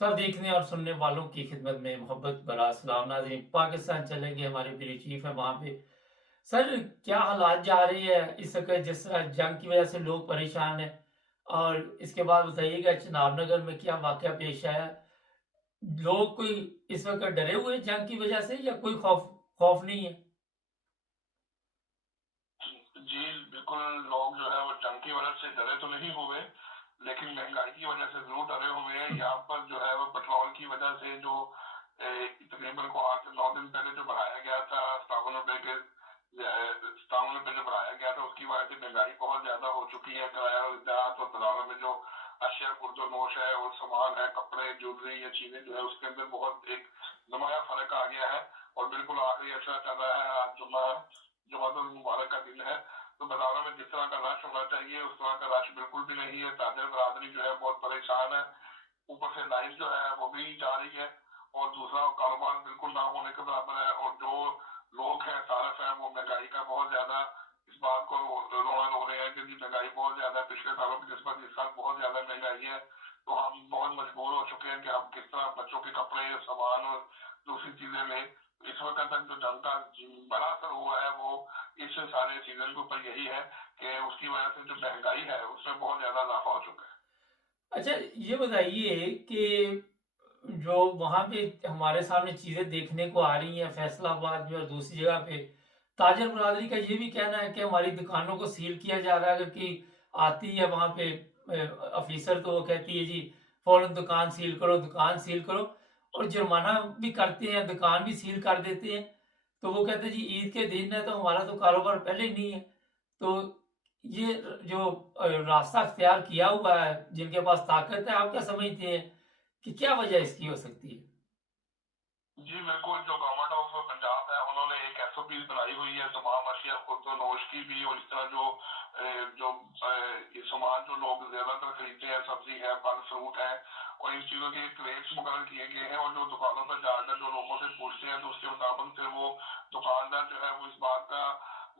सब देखने और सुनने वालों की खिदमत में मोहब्बत भरा सलाम नाज़रीन। पाकिस्तान चलेंगे, हमारे ब्यूरो चीफ है वहाँ पे। सर, क्या हालात जा रही है इस वक़्त, जिस तरह जंग की वज़ह से लोग परेशान हैं, और इसके बाद बताइएगा चिनाब नगर में क्या वाक़या पेश आया? लोग कोई इस वक़्त डरे हुए हैं जंग की वज़ह से, या कोई खौफ खौफ नहीं है? जी, बिल्कुल। लोग जो है वो जंग की वजह से डरे तो नहीं हुए, लेकिन महंगाई की वजह से जरूर डरे हुए हैं। यहाँ पर जो है वो पेट्रोल की वजह से जो तकरीबन को 8 से 9 दिन पहले जो बढ़ाया गया था 57 रुपए के 57 रुपए जो बढ़ाया गया था, उसकी वजह से महंगाई बहुत ज्यादा हो चुकी है। किराया और इजात और बाजारों में जो अशिया पुरजोनोश है और सामान है, कपड़े, ज्वेलरी, ये चीजें जो है उसके अंदर बहुत एक नुमाया फर्क आ गया है। और बिल्कुल आखिरी अशरा चल रहा है, आज जुमातुल मुबारक का दिन है। तो बाजारों में जिस तरह का रश होना चाहिए उस तरह का रश बिल्कुल भी नहीं है। ताजर बरादरी जो है बहुत परेशान है। ऊपर से लाइफ जो है वो भी जा रही है, और दूसरा कारोबार बिल्कुल ना होने के बराबर है। और जो लोग हैं सारफ हैं, वो महंगाई का बहुत ज्यादा इस बात को रोना रो रहे हैं कि जी महंगाई बहुत ज्यादा है, पिछले सालों की निस्बत इस साल बहुत ज्यादा महंगाई है। तो हम बहुत मजबूर हो चुके हैं कि हम किस तरह बच्चों के कपड़े, सामान और दूसरी चीजें लें। इस वक्त तक जो जंग का बड़ा असर हुआ है वो इस सारे सीजन के ऊपर यही है कि उसकी वजह से जो महंगाई है उसमें बहुत ज्यादा इजाफा हो चुका है। अच्छा, ये बताइए कि जो वहाँ पे हमारे सामने चीज़ें देखने को आ रही हैं फैसलाबाद में और दूसरी जगह पे, ताजर बरादरी का ये भी कहना है कि हमारी दुकानों को सील किया जा रहा है। अगर कि आती है वहाँ पे ऑफिसर, तो वो कहती है जी फौरन दुकान सील करो, दुकान सील करो, और जुर्माना भी करते हैं, दुकान भी सील कर देते हैं। तो वो कहते हैं जी ईद के दिन है तो हमारा तो कारोबार पहले ही नहीं है। तो ये जो रास्ता अख्तियार किया हुआ है जिनके पास ताकत है, आप क्या समझते हैं कि क्या वजह इसकी हो सकती है? जी बिल्कुल। जो गवर्नमेंट ऑफ पंजाब है उन्होंने एक एसओपी बनाई हुई है तमाम अशिया खुर्दोनोश की भी, और इस तरह जो ये सामान जो लोग ज्यादातर खरीदते हैं, सब्जी है, फल फ्रूट है, और इन चीजों के एक रेट्स मुकर्रर किए गए हैं। और जो दुकानों पर जाकर जो लोगों से पूछते हैं तो उसके मुताबिक फिर वो दुकानदार जो है वो इस बात का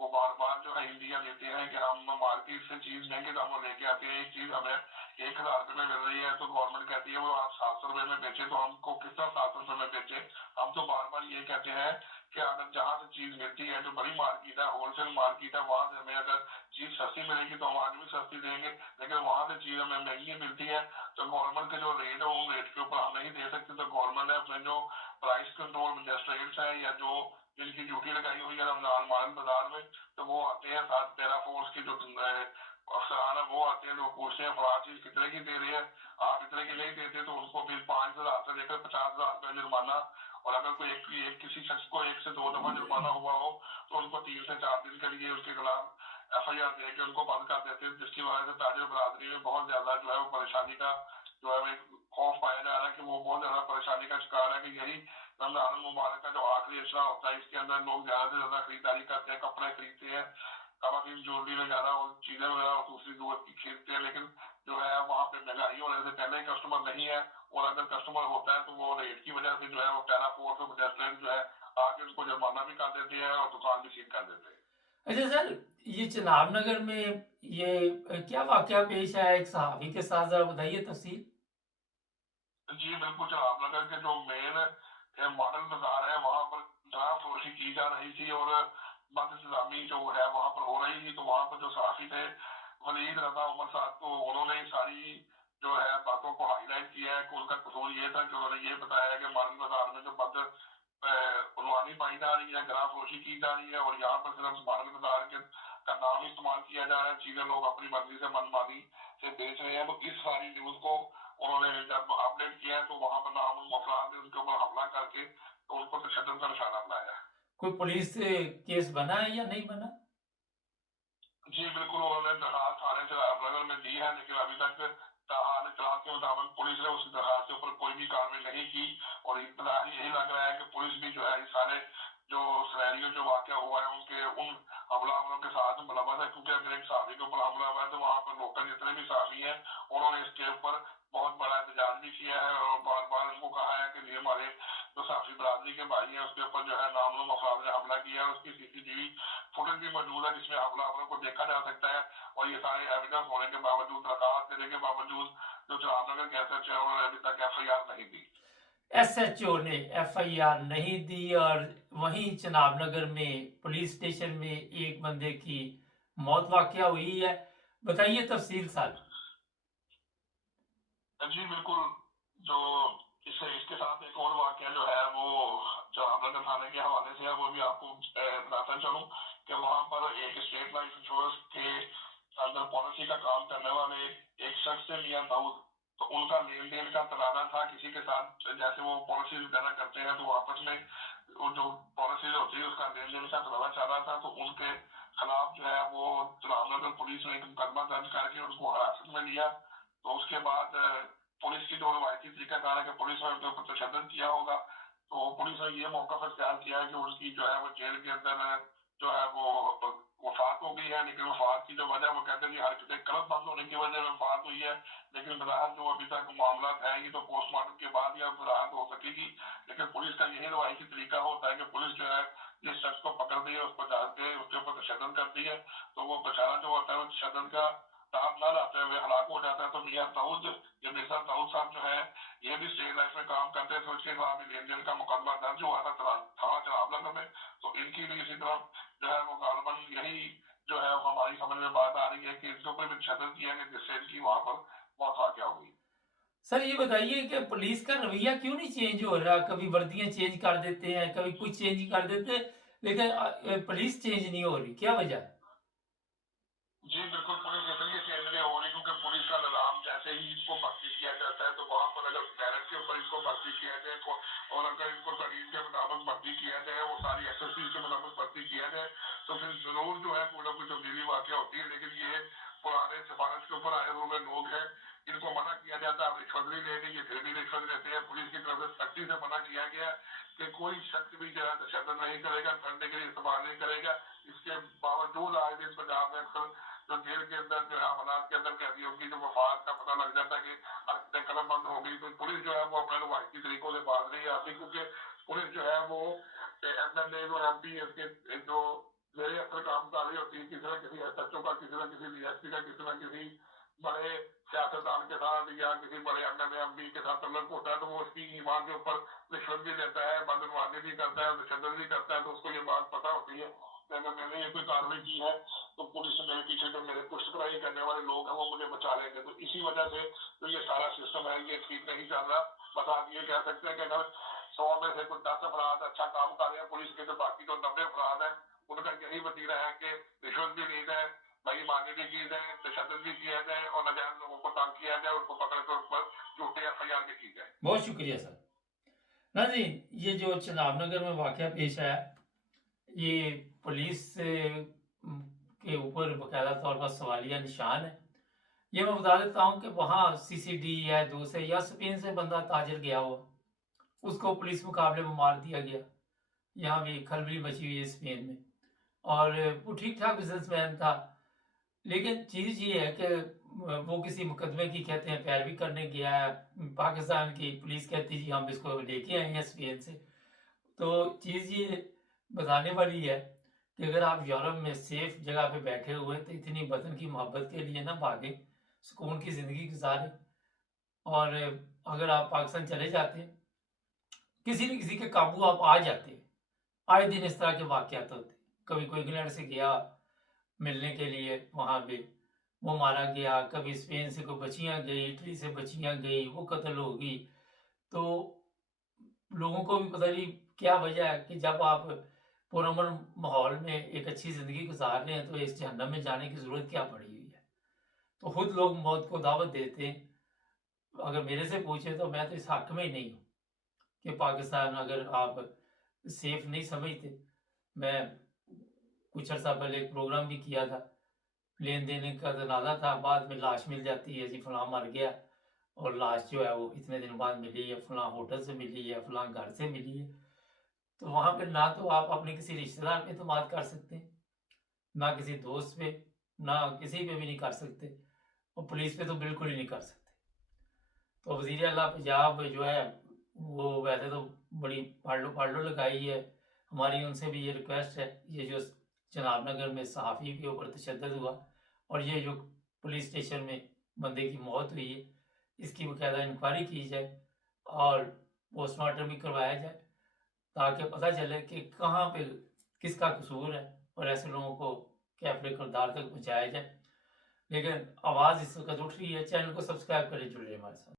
वो बार बार जो है इंडिया देते हैं कि हम मार्केट से चीज लेंगे तो हम वो लेके आते हैं। एक चीज हमें 1,000 रुपए में मिल रही है तो गवर्नमेंट कहती है वो आप 700 रुपए में बेचे, तो हमको किस तरह 700 रुपए में बेचे। हम तो बार बार ये कहते हैं कि अगर जहाँ से चीज मिलती है, जो बड़ी मार्केट है, होलसेल मार्केट है, वहां से हमें अगर चीज सस्ती मिलेगी तो हम आगे भी सस्ती देंगे। लेकिन वहां से चीज हमें महंगी मिलती है तो गवर्नमेंट के जो रेट है उन रेट के ऊपर हम नहीं दे सकते। तो गवर्नमेंट ने अपने जो प्राइस कंट्रोल मजिस्ट्रेट्स है या जो जिनकी ड्यूटी लगाई हुई है रमजान मार्केट बाजार में, तो वो आते हैं साथ पैरा फोर्स के जो अफसरान है वो आते हैं, तो वो पूछते हैं फलां चीज कितने की दे रहे हैं, आप इतने की नहीं देते तो उनको फिर 5,000 से लेकर 50,000 रुपया जुर्माना। और अगर कोई एक किसी शख्स को 1 से 2 दफा जुर्माना हुआ हो तो उनको 3 से 4 दिन के लिए उसके खिलाफ एफआईआर दे के उनको बंद कर देते हैं, जिसकी वजह से ताजिर बरादरी में बहुत ज्यादा जो है वो परेशानी का जो है वो एक खौफ पाया जा रहा है कि वो बहुत ज्यादा परेशानी का शिकार है। कि यही रमजान मुबारक का जो आखिरी अशरा होता है इसके अंदर लोग ज्यादा से ज्यादा खरीदारी करते हैं, कपड़े खरीदते हैं, खातन ज्वेलरी वगैरह और चीजें वगैरह और दूसरी जरूरत की खरीदते हैं। लेकिन जो है वहाँ पे महंगाई होने से पहले ही कस्टमर नहीं है, और अगर कस्टमर होता है तो वो रेट की वजह से जो है वो पैरा फोर्स और मजिस्ट्रेट जो है आके उनको जुर्माना भी कर देते हैं और दुकान भी सील कर देते हैं। अच्छा सर, ये चिनाब नगर में ये क्या वाकया पेश आया एक सहाफी के साथ, जरा बताइए तफसील। जी बिल्कुल। जनाब नगर के जो मेन मॉडल बाजार है वहाँ पर जनाब फरोशी की जा रही थी और बद इंतजामी जो है वहाँ पर हो रही थी। तो वहाँ पर जो सहाफी थे वलीद रजा उमर साहब, तो उन्होंने इन सारी जो है बातों को हाईलाइट किया है कि उनका कसूर ये था कि उन्होंने ये बताया कि मॉडल बाजार में जो बद रुआनी पाई जा रही है, ग्राम फरोशी की जा रही है, और यहाँ पर सिर्फ मॉडल बाजार के का नाम इस्तेमाल किया जा रहा है, चीजें लोग अपनी मर्जी से मनमानी से बेच रहे हैं। तो इस सारी न्यूज को उन्होंने जब अपडेट किया है तो वहां पर नामुल अफराद ने उनके ऊपर हमला करके तो उनको तशद्दुद का निशाना बनाया है। कोई पुलिस से केस बना है या नहीं बना? जी बिल्कुल। उन्होंने दरखास्त थाने से रामनगर में दी है, लेकिन अभी तक हाल इतलात के मुताबिक पुलिस ने उस दरखास्त के ऊपर कोई भी कार्रवाई नहीं की। और इंतजार यही लग रहा है कि पुलिस भी जो है इस सारे जो सिनेरियो जो वाकया हुआ है उनके उन हमलावरों के साथ मुलव्वस है। क्योंकि अगर एक साफी के ऊपर हमला हुआ है तो वहाँ पर लोकल जितने भी साफी हैं उन्होंने इसके ऊपर बहुत बड़ा एहतजाज भी किया है और बार बार उनको कहा है कि ये हमारे जो साफी बरादरी के भाई हैं उसके ऊपर जो है नामलूम अफराद ने हमला किया है, उसकी सीसीटीवी फुटेज भी मौजूद है जिसमें हमलावरों को देखा जा सकता है, और ये सारे एविडेंस होने के बावजूद, दरखास्त देने के बावजूद जो चनाबनगर के SHO है उन्होंने अभी तक FIR नहीं दी। SHO ने FIR नहीं दी, और वहीं चनाबनगर में पुलिस स्टेशन में एक बंदे की मौत वाकया हुई है। बताइए तफसील साहब। जी बिल्कुल, जो इसके साथ एक और वाकया जो है वो चनाबनगर थाने के हवाले से है, वो भी आपको बताता चलूं कि वहां पर एक स्टेट लाइफ इंश्योरेंस के अंदर पॉलिसी का काम करने वाले एक शख्स से मियां दाऊद, तो उनका लेन देन का तनाजा था किसी के साथ, जैसे वो पॉलिसी वगैरह करते हैं तो आपस में वो जो पॉलिसी होती है उसका लेन देन का तनाजा चल रहा था, तो उनके खिलाफ जो है वो चनाबनगर पुलिस ने एक मुकदमा दर्ज करके उनको हिरासत में लिया। तो उसके बाद पुलिस की जो रवायती तरीकाकार है कि पुलिस ने उनके ऊपर तशद्दुद किया होगा, तो पुलिस ने ये मौका इख्तियार किया है कि उनकी जो है वो जेल के अंदर जो है वो वफात हो गई है। लेकिन वफात की जो वजह, वो कहते हैं कि हरकतें कलम बंद होने की वजह से वफात हुई है, लेकिन बहरहाल जो अभी तक मामला है ये तो पोस्टमार्टम के बाद ही अब बराहत हो सकेगी। लेकिन पुलिस का यही रवायती तरीका होता है कि पुलिस जो है जिस शख्स को पकड़ती है उसको जाके उसके ऊपर तशद्दुद करती है, तो वो बेचारा जो होता है वो तशद्दुद का दांत ना लाते हुए हलाक हो जाता है। तो मियां दाऊद, ये मिर्जा दाऊद साहब जो है ये भी स्टेट लाइफ में काम करते थे, उसके खिलाफ भी लेन देन का मुकदमा दर्ज हुआ था थाना चनाबनगर में, तो इनकी भी इसी तरह जो है वो गालबन यही जो है हमारी समझ में बात आ रही है कि इनके ऊपर भी तशद्दुद किया गया जिससे इनकी वहां पर मौत वाक़या हो गई। सर ये बताइए कि पुलिस का रवैया क्यों नहीं चेंज हो रहा? कभी वर्दियां चेंज कर देते हैं, कभी कुछ चेंज कर देते हैं, लेकिन पुलिस चेंज नहीं हो रही, क्या वजह है? जी बिल्कुल, पुलिस इसलिए चेंज नहीं हो रही क्योंकि पुलिस का निज़ाम जैसे ही इनको भर्ती किया जाता है तो वहाँ पर अगर मेरिट के ऊपर इनको भर्ती किया जाए और अगर इनको तरीन के मुताबिक भर्ती किया जाए, वो सारी SSC के मुताबिक भर्ती किया जाए, तो फिर जरूर जो है कोई ना कोई तब्दीली वाक़या होती है। लेकिन ये पुराने सिफारिश के ऊपर आए हुए लोग हैं, इनको मना किया जाता है रिश्वत नहीं लेनी, ये फिर भी रिश्वत लेते हैं। पुलिस की तरफ से सख्ती से मना किया गया है कि कोई शख्स भी जो है तशद्दुद नहीं करेगा, थर्ड डिग्री इस्तेमाल नहीं करेगा। इसके बावजूद आज दिन पंजाब में अक्सर जो जेल के अंदर जो है हवालात के अंदर कैदियों की जो वफात का पता लग जाता है कि हरकतें कलम बंद हो गई, तो पुलिस जो है वो अपने रवायती तरीकों से बाज नहीं आती, क्योंकि पुलिस जो है वो MLA और MP के जो मेरे अक्सर काम कर रही होती है, किसी न किसी SHO का, किसी न किसी DSP का, किसी न किसी बड़े सियासतदान के साथ या किसी बड़े MLA MP के साथ तल्लुक होता है, तो वो उसकी ईमान के ऊपर रिश्वत भी लेता है, बदनवाजी भी करता है, तशद्दुद भी करता है। तो उसको ये बात पता होती है कि अगर मैंने ये कोई कार्रवाई की है तो पुलिस से मेरे पीछे जो मेरे पुष्टपराई करने वाले लोग हैं वो मुझे बचा लेंगे। तो इसी वजह से जो ये सारा सिस्टम है ये ठीक नहीं चल रहा। बस आप ये कह सकते हैं कि अगर 100 में से कुछ 10 अफराद अच्छा काम कर रहे हैं पुलिस के, तो बाकी जो 90 अफराद हैं उनका यही वतीरा है कि रिश्वत भी ली जाए, बेईमानी भी की जाए, तशद्दुद भी किया जाए और नाजायज लोगों को तंग किया जाए, उनको पकड़ कर उन पर झूठे FIR भी की जाए। बहुत शुक्रिया सर। नाज़रीन, ये जो चनाबनगर में वाकया पेश आया, ये पुलिस के ऊपर बाकायदा तौर पर सवालिया निशान है। ये मैं बता देता हूँ कि वहाँ CCD या 2 से या स्पेन से बंदा ताजर गया हुआ, उसको पुलिस मुकाबले में मार दिया गया। यहाँ भी खलबली मची हुई है स्पेन में, और वो ठीक ठाक बिजनेसमैन था। लेकिन चीज़ ये है कि वो किसी मुकदमे की कहते हैं पैरवी करने गया है, पाकिस्तान की पुलिस कहती जी हम इसको लेके आए हैं स्पेन से। तो चीज़ ये बताने वाली है कि अगर आप यूरोप में सेफ जगह पे बैठे हुए तो इतनी वतन की मोहब्बत के लिए ना भागें, सुकून की ज़िंदगी गुजारें। और अगर आप पाकिस्तान चले जाते हैं, किसी न किसी के काबू आप आ जाते हैं। आए दिन इस तरह के वाक़यात होते। कभी कोई इंग्लैंड से गया मिलने के लिए, वहाँ पे वो मारा गया, कभी स्पेन से कोई बच्चियाँ गई, इटली से बच्चियाँ गई, वो कत्ल हो गई। तो लोगों को भी पता नहीं क्या वजह है कि जब आप पुरअमन माहौल में एक अच्छी ज़िंदगी गुजार रहे हैं तो इस जहन्नम में जाने की ज़रूरत क्या पड़ी हुई है। तो खुद लोग मौत को दावत देते हैं। अगर मेरे से पूछे तो मैं तो इस हक में ही नहीं हूँ कि पाकिस्तान अगर आप सेफ नहीं समझते। मैं कुछ अर्सा पहले एक प्रोग्राम भी किया था, लेन देन का जनाजा था, बाद में लाश मिल जाती है जी फलां मर गया, और लाश जो है वो इतने दिन बाद मिली है, फलां होटल से मिली है, फलां घर से मिली है। तो वहाँ पे ना तो आप अपने किसी रिश्तेदार पे एतमाद कर सकते हैं, ना किसी दोस्त पे, ना किसी पे भी नहीं कर सकते, और पुलिस पे तो बिल्कुल ही नहीं कर सकते। तो वज़ीर आला पंजाब जो है वो वैसे तो बड़ी पाल्लो लगाई है। हमारी उनसे भी ये रिक्वेस्ट है, ये जो जनाब नगर में सहाफ़ी के ऊपर तशद्दुद हुआ और ये जो पुलिस स्टेशन में बंदे की मौत हुई है, इसकी बाकायदा इंक्वायरी की जाए और पोस्टमार्टम भी करवाया जाए, ताकि पता चले कि कहाँ पे किसका कसूर है और ऐसे लोगों को कैफरे किरदार तक पहुँचाया जाए। लेकिन आवाज़ इस वक्त उठ रही है। चैनल को सब्सक्राइब करें, जुड़े हमारे साथ।